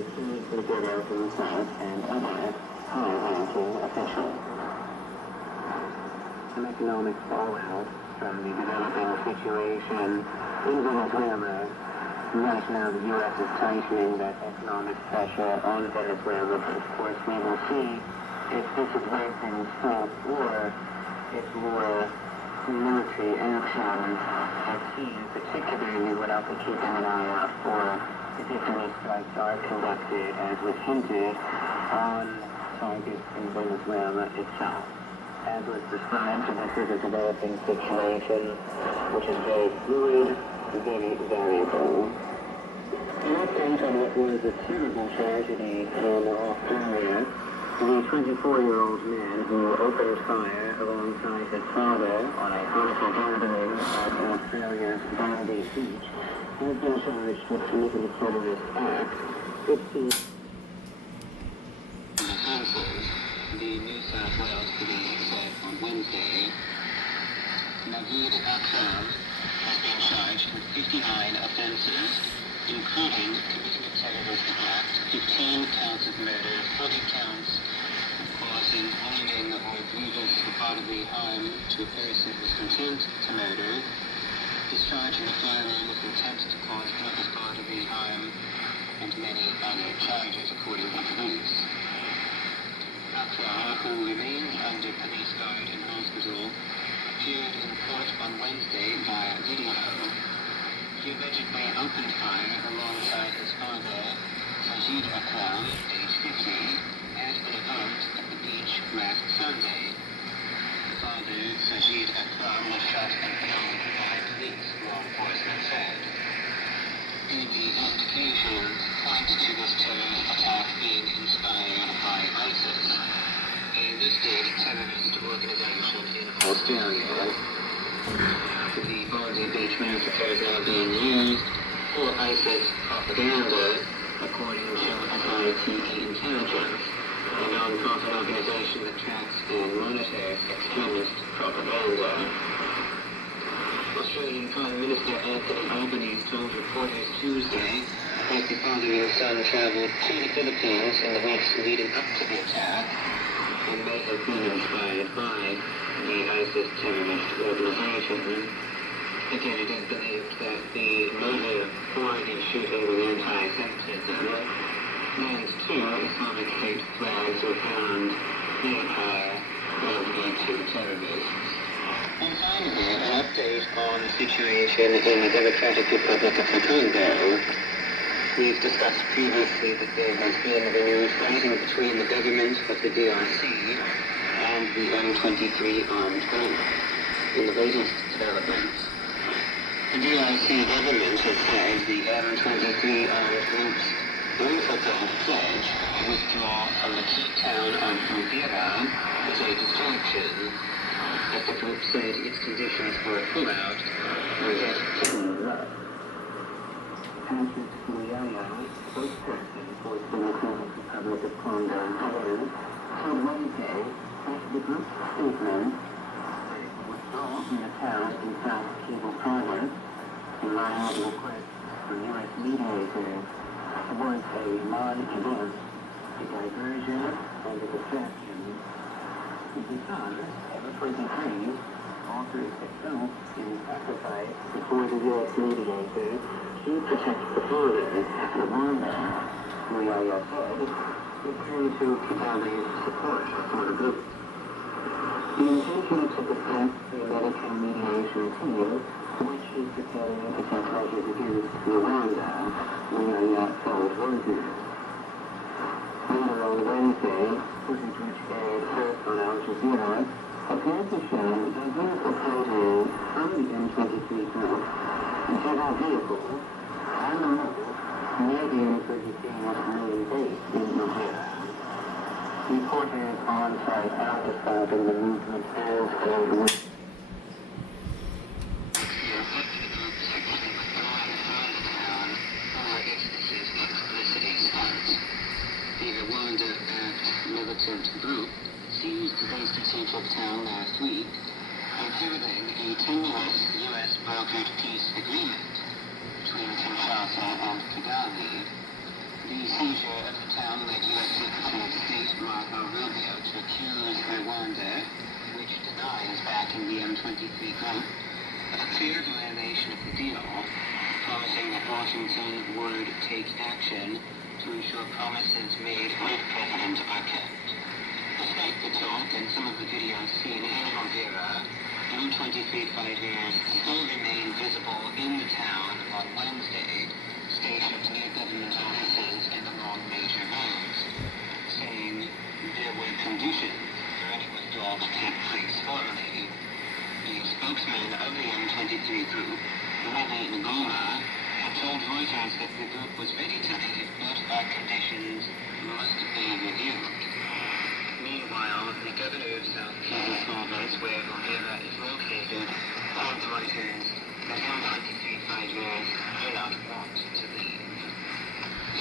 together himself and other high-ranking officials. Some economic fallout from the developing situation in Venezuela. Right now the U.S. is tightening that economic pressure on Venezuela, but of course we will see if this is where things stop or if more military action is seen, particularly what I'll be keeping an eye out for if any strikes are conducted, as was hinted, on targets in Venezuela itself. As was described, this is a developing situation which is very fluid, very variable. An update on what was a terrible tragedy in Australia. The 24-year-old man who opened fire alongside his father on a political gathering at Australia's VORW beach has been charged with committing a terrorist act. 15 houses, the New South Wales police said on Wednesday. Naveed Akram has been charged with 59 offences, including committing a terrorist act, 15 counts of murder, 40 counts of causing wounding or grievous bodily harm to a person with intent to murder, discharging a firearm with intent to cause grievous bodily harm, and many other charges, according to police. Akram, who remains under police guard in hospital, appeared in court on Wednesday via video. He allegedly opened fire alongside his father, Sajid Akram, age 50, at an event at the beach last Sunday. The father, Sajid Akram, was shot and killed by police, law enforcement said. The indications point to this terrorist attack being inspired by ISIS, a listed terrorist organization in Australia. The VORW beach massacre is now being used for ISIS propaganda, according to SITE Intelligence, a non-profit organization that tracks and monitors extremist propaganda. Australian Prime Minister Anthony Albanese told reporters Tuesday that the father and son travelled to the Philippines in the weeks leading up to the attack and may have been inspired by the ISIS terrorist organization. Again, it is believed that the motive for the shooting was anti-Semitism, and two Islamic State flags were found in a car of the two terrorists. And finally, an update on the situation in the Democratic Republic of the Congo. We've discussed previously that there has been renewed fighting between the government of the DRC and the M23 armed group. In the latest developments, the DRC government has said the M23 armed group's unfulfilled pledge to withdraw from the key town of Uvira is a distraction. As the group said, its conditions for a pullout were yet to be rough. Patrick Muyaya, spokesperson for the Democratic Republic of Congo, said Wednesday that the group's statement withdraw from the town in South Kivu province in line with the request for U.S. mediators was a non-event, a diversion, and a distraction. The Sun, M23, offers itself in sacrifice before the U.S. mediators to protect the father, Rwanda. Muyaya said, referring to Kigali's support for the group. The intention of the American mediation team, which is preparing to take measures against Rwanda, Muyaya told Reuters. Later on Wednesday, footage which aired first on Al Jazeera appeared to show a vehicle fighting from the M23 group, several vehicles, on the move near the M23's main base in Uvira. Reporters on site are describing the movement as a militant group seized the strategic town last week, inheriting a tenuous U.S. brokered peace agreement between Kinshasa and Kigali. The seizure clear violation of the deal, promising that Washington would take action to ensure promises made with President are kept. Despite the talk and some of the videos seen in Hallicrafters, M23 fighters still remain visible in the town on Wednesday, stationed near government offices and along major roads, saying there were conditions for any withdrawal to take place formally. The spokesman of the M23 group, Lenny Ngoma, had told Reuters that the group was ready to leave, but our conditions must be reviewed. Meanwhile, the governor of South Kivu province, where Hallicrafters is located, told Reuters that M23 fighters do not want to leave.